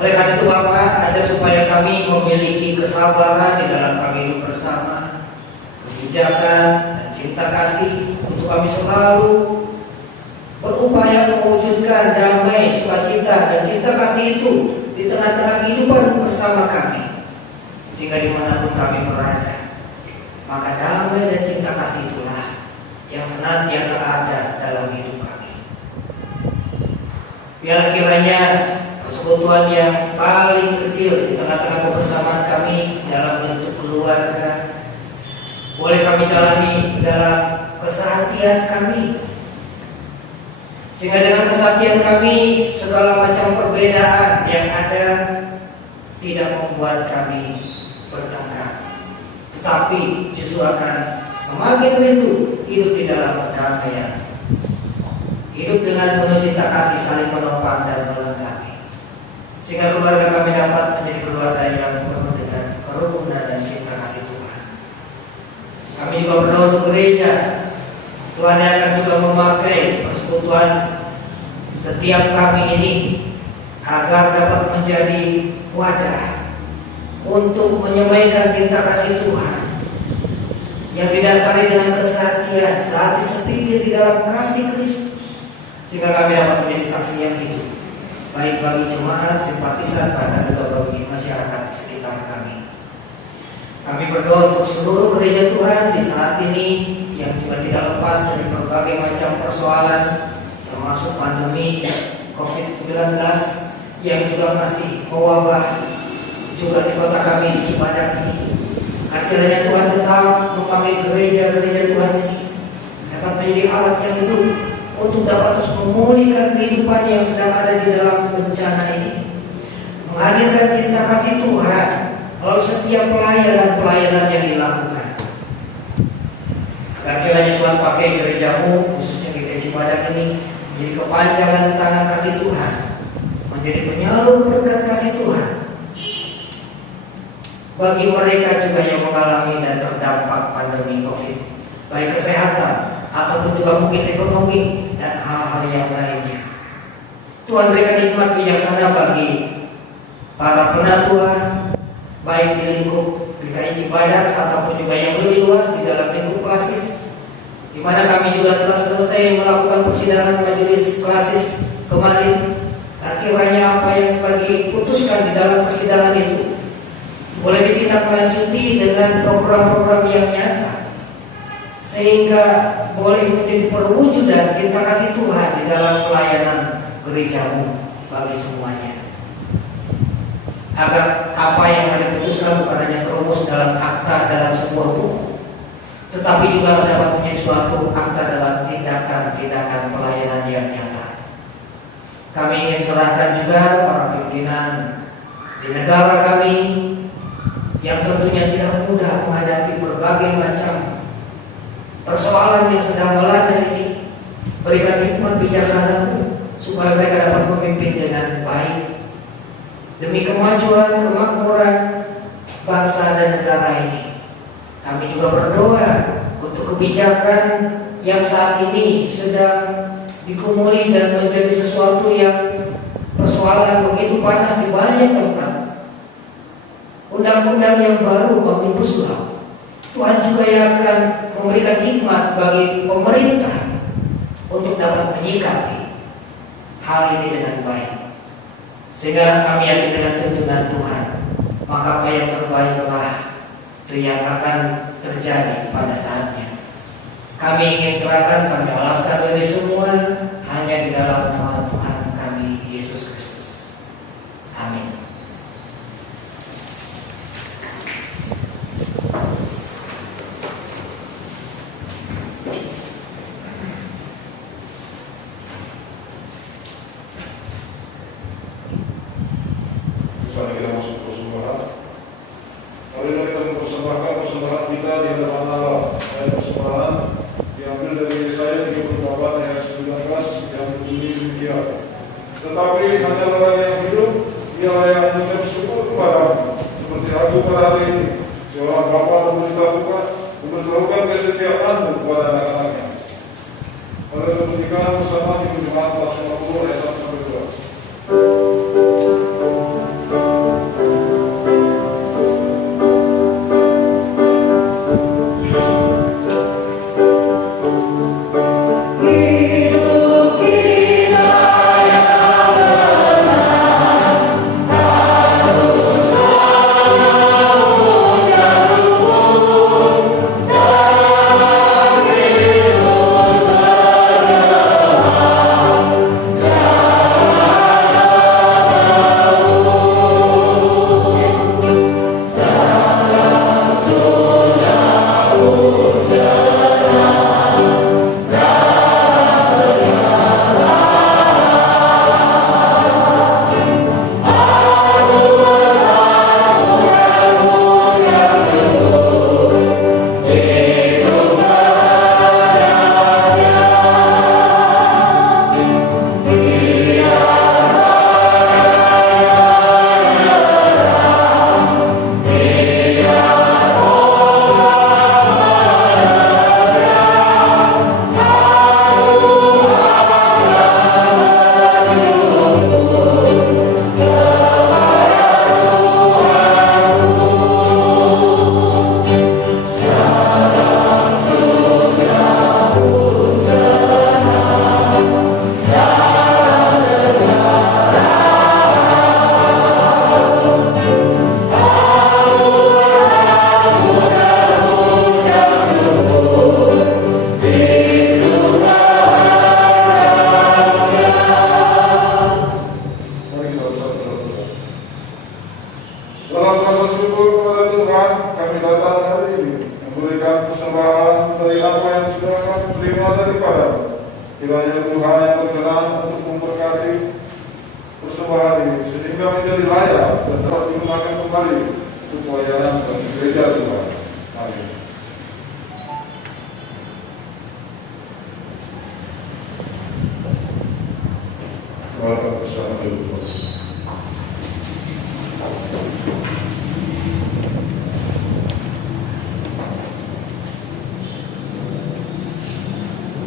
Oleh karena itu Bapak, ajar supaya kami memiliki kesabaran di dalam kami hidup bersama, kebijakan dan cinta kasih untuk kami selalu berupaya mewujudkan damai, sukacita dan cinta kasih itu di tengah-tengah kehidupan bersama kami. Sehingga dimanapun kami berada, maka damai dan cinta kasih itulah yang senantiasa ada dalam hidup kami. Biarlah kiranya persekutuan yang paling kecil di tengah-tengah kebersamaan kami dalam bentuk keluarga boleh kami jalani dalam kesehatian kami, sehingga dengan kesehatian kami segala macam perbedaan yang ada tidak membuat kami bertengkar, tetapi justru akan semakin rindu hidup di dalam perdamaian, hidup dengan penuh cinta kasih, saling menopang dan melengkapi, sehingga keluarga kami dapat menjadi keluarga yang penuh dengan kerukunan dan cinta kasih Tuhan. Kami juga berdoa untuk gereja. Tuhan yang akan juga memakai persekutuan setiap kami ini agar dapat menjadi wadah untuk menyampaikan cinta kasih Tuhan yang didasari dengan kesatian, saat disepikir di dalam kasih Kristus, sehingga kami dapat menjadi saksi yang hidup, baik bagi jemaat, simpatisan, bahkan juga bagi masyarakat sekitar kami. Kami berdoa untuk seluruh gereja Tuhan di saat ini yang juga tidak lepas dari berbagai macam persoalan, termasuk pandemi COVID-19 yang juga masih mewabah juga di kota kami di Cibadak ini. Akhirnya Tuhan tetap memakai gereja-gereja Tuhan ini dapat menjadi alat yang hidup untuk dapat terus memulihkan kehidupan yang sedang ada di dalam bencana ini, menghadirkan cinta kasih Tuhan melalui setiap pelayanan yang dilakukan. Akhirnya Tuhan pakai gerejamu, khususnya gereja Cibadak ini, menjadi kepanjangan tangan kasih Tuhan, menjadi penyalur berkat kasih Tuhan bagi mereka juga yang mengalami dan terdampak pandemi COVID, baik kesehatan ataupun juga mungkin ekonomi dan hal-hal yang lainnya. Tuhan berikan hikmat bijaksana bagi para penatua, baik di lingkup GKI Cibadak ataupun juga yang lebih luas di dalam lingkup klasis, di mana kami juga telah selesai melakukan persidangan majelis klasis kemarin. Akhirnya apa yang bagi putuskan di dalam persidangan itu boleh ditindaklanjuti dengan program-program yang nyata, sehingga boleh menjadi perwujudan cinta kasih Tuhan di dalam pelayanan gerejamu bagi semuanya. Agar apa yang diputuskan bukan hanya terumus dalam akta dalam sebuah buku, tetapi juga dapat menjadi suatu akta dalam tindakan-tindakan pelayanan yang nyata. Kami ingin serahkan juga para pimpinan di negara kami yang tentunya tidak mudah menghadapi berbagai macam persoalan yang sedang melanda ini. Berikan hikmat bijaksana-Mu supaya mereka dapat memimpin dengan baik demi kemajuan, kemakmuran bangsa dan negara ini. Kami juga berdoa untuk kebijakan yang saat ini sedang dikumuli dan menjadi sesuatu yang persoalan begitu panas di banyak tempat. Undang-undang yang baru Omnibus Law, Tuhan juga yang akan memberikan hikmat bagi pemerintah untuk dapat menyikapi hal ini dengan baik, sehingga kami yakin dengan tuntunan Tuhan, maka apa yang terbaiklah itu yang akan terjadi pada saatnya. Kami ingin serahkan, kami alaskan dari semua hanya di dalam nama Tuhan kami Yesus Kristus. Amin. saat kita masuk persembahan. Marilah kita mempersembahkan persembahan kita di hadapan Allah. Dan persembahan diambil dari Yesaya 38 ayat 19 yang bunyi demikian. Tetapi hanya orang yang hidup, dialah yang mengucap syukur kepadamu. Seperti aku pada hari ini, seorang bapa memberitahukan kesetiaanmu kepada anak-anaknya. Mari kita berikan bersama di Jemaat 450 ayat 1-2. Dalam rasa syukur kepada Tuhan, kami datang hari ini memberikan persembahan dari apa yang sudah kami terima daripada-Mu. Kiranya Tuhan yang berkenan untuk memberkati persembahan ini sehingga menjadi layak dan dapat digunakan kembali untuk pelayanan bagi gereja Tuhan. Amin. Mari bersama dulu.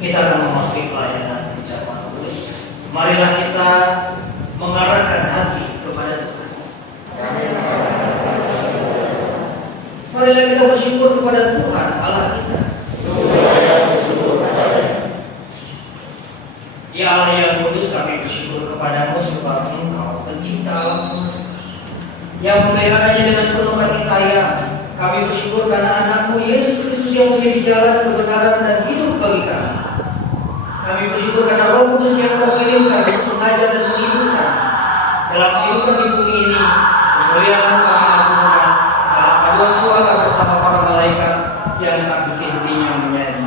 Kita akan memasuki pelayanan jemaat kudus. Marilah kita mengarahkan hati kepada Tuhan. Marilah kita bersyukur kepada Tuhan Allah kita. Ya Allah yang kudus, kami bersyukur kepadamu sebab Engkau pencipta alam semesta yang memeliharanya dengan penuh kasih sayang. Kami bersyukur karena anakmu Yesus Kristus yang menjadi jalan kebenaran dan hidup bagi kami. Kami bersyukur karena Roh Kudus yang Kau kirimkan untuk mengajar dan menghidupkan dalam kehidupan di bumi ini. Kemuliaan kami agungkan dalam paduan suara bersama para malaikat yang tak henti-hentinya menyanyi.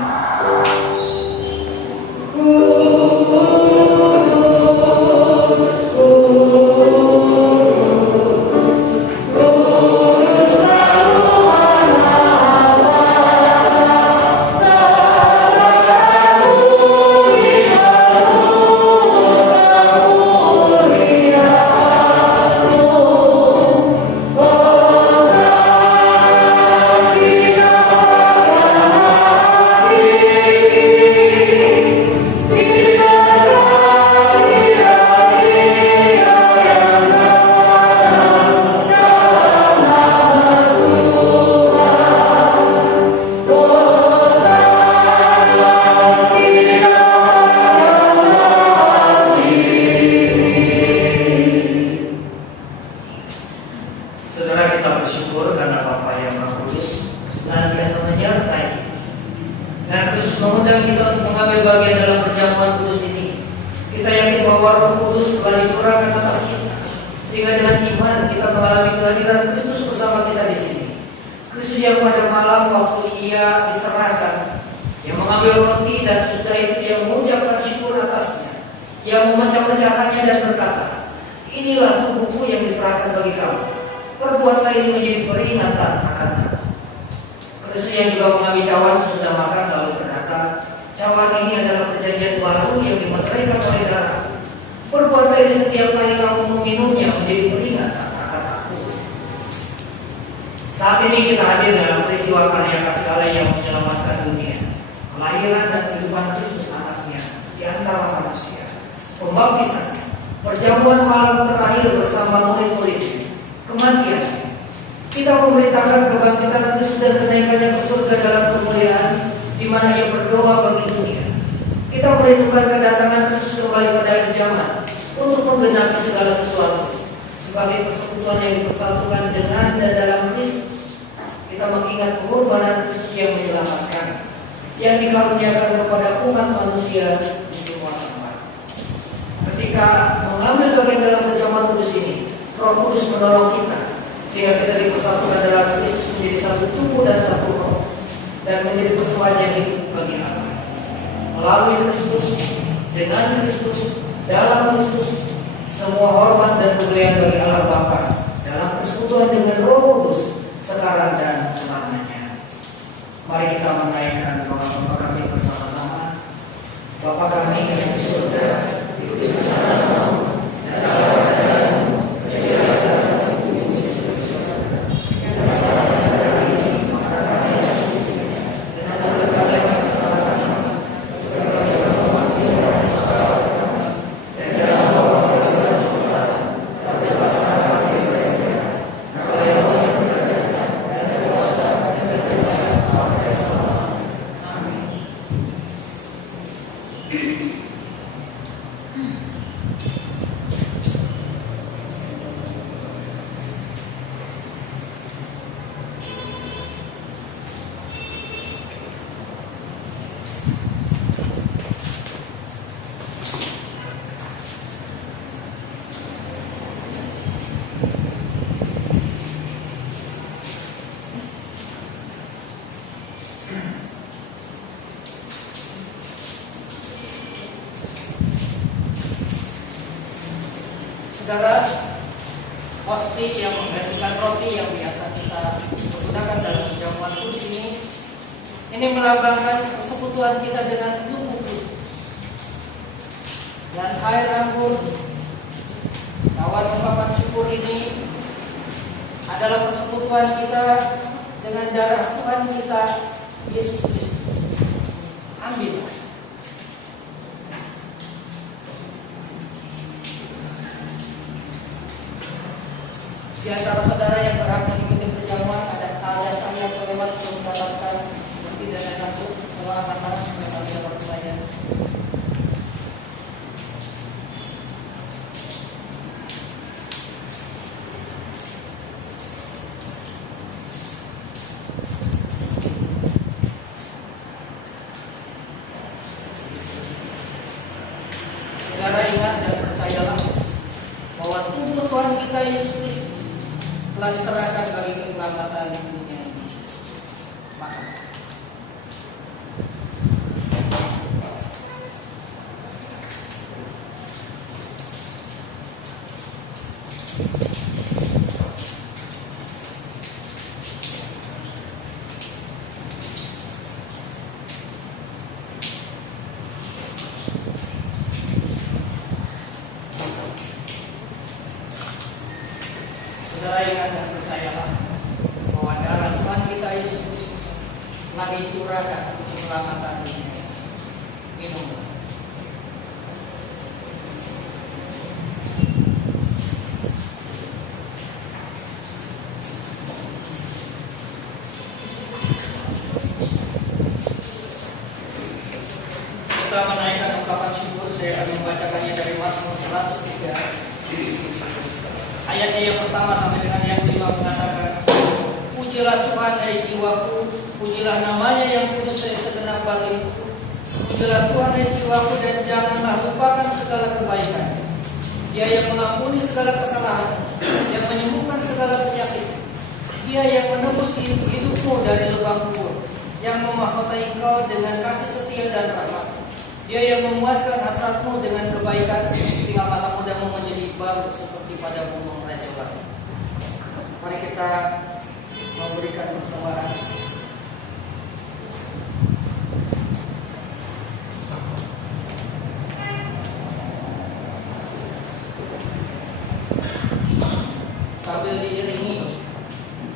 Yang memecah-mecahkannya dan berkata, inilah tubuhku yang diserahkan bagi kamu. supaya ini menjadi peringatan akan Natal. Kristus yang juga mengambil cawan sesudah makan lalu berkata, cawan ini adalah perjanjian baru yang dimeteraikan oleh darah. Perbuatlah ini setiap kali kamu meminumnya menjadi peringatan akan aku. Saat ini kita hadir dalam peristiwa karya kasih Allah yang menyelamatkan dunia, kelahiran dan kehidupan Kristus anaknya di antara manusia, pembaptisannya, perjamuan malam terakhir bersama murid-muridnya, kematian. Kita memberitakan kebangkitan Kristus dan kenaikannya ke surga dalam kemuliaan, di mana ia berdoa bagi dunia. Kita merindukan kedatangan Kristus kembali pada akhir zaman untuk menggenapi segala sesuatu sebagai persekutuan yang dipersatukan dengan dan dalam Kristus. Kita mengingat pengorbanan Kristus yang menyelamatkan, yang dikaruniakan kepada umat manusia di semua tempat. Ketika mengambil bagian dalam perjamuan kudus ini, Roh Kudus menolong kita sehingga kita dipersatukan dalam Kristus menjadi satu tubuh dan satu roh, dan menjadi persembahan yang hidup bagi Allah. Melalui Kristus, dengan Kristus, dalam Kristus, semua hormat dan kemuliaan bagi Allah Bapa dalam persekutuan dengan Roh Kudus sekarang dan selamanya. Mari kita menaikkan doa kami bersama-sama. Bapa kami yang di surga, dikuduskan namamu, datanglah kerajaanmu, jadilah kehendakmu di bumi seperti di surga. Berikanlah kami hari ini makanan kami yang secukupnya, dan ampunilah kami kesalahan kami, seperti kami mengampuni orang yang bersalah kepada kami. Dan janganlah membawa kami dalam pencobaan, tapi lepaskanlah kami dari yang jahat. Karena yang punya kerajaan dan kuasa dan kemuliaan sampai selamanya. Amin. Saudara, hosti yang menggantikan roti yang biasa kita gunakan dalam perjamuan kudus ini melambangkan persekutuan kita dengan tubuh Kristus. Dan air anggur, cawan ungkapan syukur ini adalah persekutuan kita dengan darah Tuhan kita Yesus Kristus. Ambil. Di antara saudara yang berhak mengikuti perjamuan ada saya yang terlewat untuk mendapatkan bukti dan takut bahwa anak-anak supaya kami dapat percaya. Saudara ingat dan percayalah bahwa tubuh Tuhan kita Yesus Kristus telah diserahkan bagi keselamatan di dunia ini. Maka saudara ingat dan percayalah bahwa darah Tuhan kita Yesus telah dicurahkan untuk keselamatan dunia. Minumlah. Kita menaikkan ungkapan syukur. Saya akan membacakannya dari Mazmur 103. Ayatnya yang pertama sampai dengan yang kelima mengatakan, pujilah Tuhan hai jiwaku, pujilah namanya yang kudus hai segenap batinku. Pujilah Tuhan hai jiwaku dan janganlah lupakan segala kebaikan. Dia yang mengampuni segala kesalahan, yang menyembuhkan segala penyakit. Dia yang menebus hidupmu dari lubang kubur, yang memahkotai engkau dengan kasih setia dan rahmat. Dia yang memuaskan hasratmu dengan kebaikan, sehingga masa mudamu menjadi baru seperti pada gunung raja. Mari kita kita memberikan persembahan. Sambil diiringi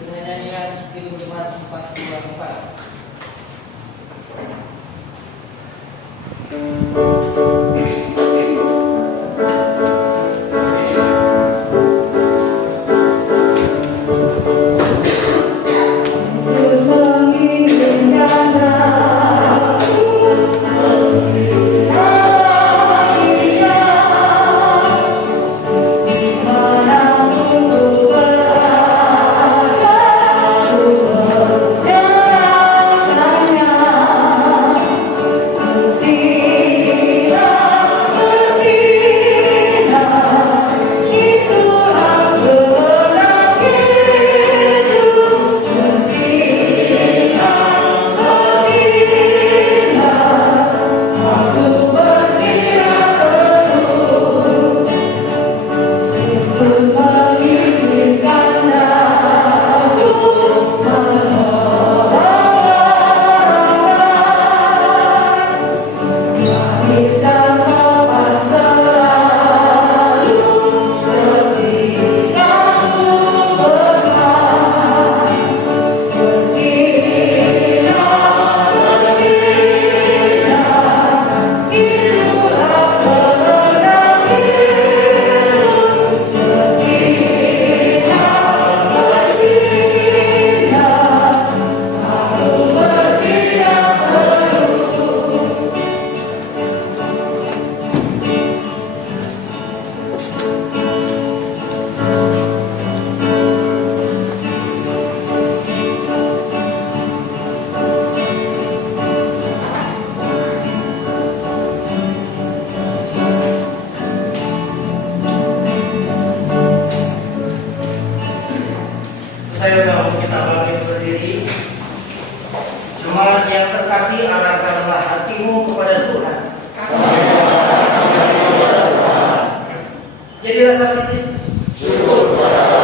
dengan nyanyian Spirit Jemaat 424. Saya mau kita bangkit berdiri. Jemaat yang terkasih, arahkanlah hatimu kepada Tuhan. Jadilah saksi syukur kepada